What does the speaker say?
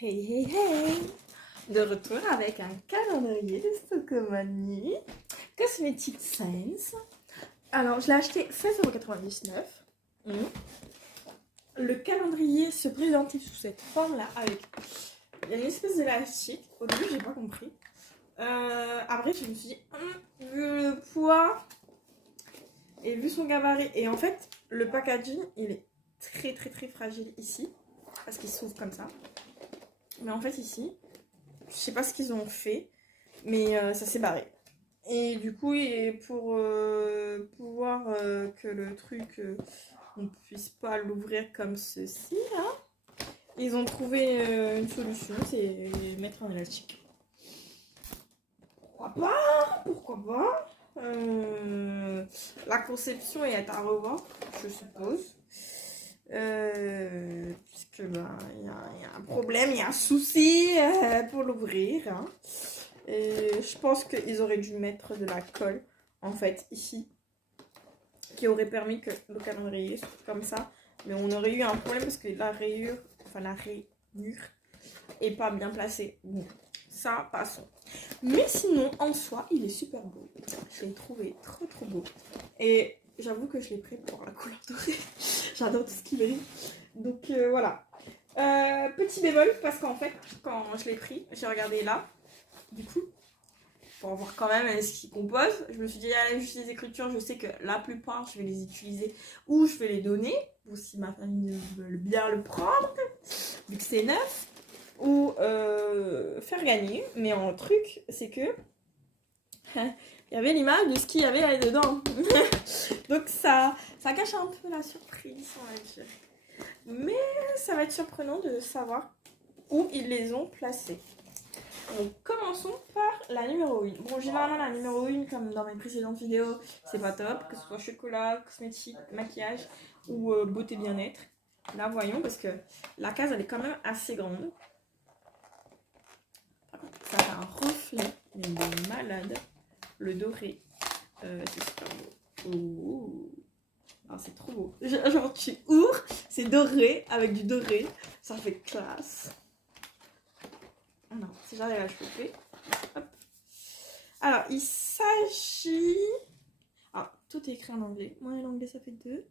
Hey hey hey! De retour avec un calendrier de Stocomanie Cosmetic Sense. Alors, je l'ai acheté 16,99 €. Le calendrier se présentait sous cette forme-là avec une espèce d'élastique. Au début, j'ai pas compris. Après, je me suis dit, vu le poids et vu son gabarit, et en fait, le packaging, il est très fragile ici parce qu'il s'ouvre comme ça. Mais en fait, ici, je sais pas ce qu'ils ont fait, mais ça s'est barré. Et du coup, et pour pouvoir que le truc, on puisse pas l'ouvrir comme ceci, là, ils ont trouvé une solution, c'est mettre un élastique. Pourquoi pas? Pourquoi pas? La conception est à revoir, je suppose. Puisque il y a un problème, il y a un souci pour l'ouvrir. Hein. Je pense qu'ils auraient dû mettre de la colle en fait ici, qui aurait permis que le calendrier soit comme ça. Mais on aurait eu un problème parce que la rayure est pas bien placée. Bon, ça passons. Mais sinon, en soi, il est super beau. Je l'ai trouvé trop beau. Et j'avoue que je l'ai pris pour la couleur dorée. J'adore tout ce qui brille. Donc voilà. Petit bémol, parce qu'en fait, quand je l'ai pris, j'ai regardé là. Du coup, pour voir quand même ce qu'il compose, je me suis dit, allez, juste les écritures, je sais que la plupart, je vais les utiliser ou je vais les donner, ou si ma famille veut bien le prendre, vu que c'est neuf, ou faire gagner. Mais en truc, c'est que il y avait l'image de ce qu'il y avait là dedans. Donc ça cache un peu la surprise, on va dire. Mais ça va être surprenant de savoir où ils les ont placés. Donc commençons par la numéro 1. Bon, généralement la numéro 1, comme dans mes précédentes vidéos, c'est pas top, que ce soit chocolat, cosmétique, maquillage ou beauté bien-être. Là voyons, parce que la case elle est quand même assez grande. Par contre, ça a un reflet, mais il est malade. Le doré, c'est super beau. Ouh. Ah, c'est trop beau. Genre tu ouvres, c'est doré avec du doré, ça fait classe. Oh non, si j'arrive à choper. Hop. Alors, il s'agit... Alors, tout est écrit en anglais. Moi, l'anglais, ça fait 2.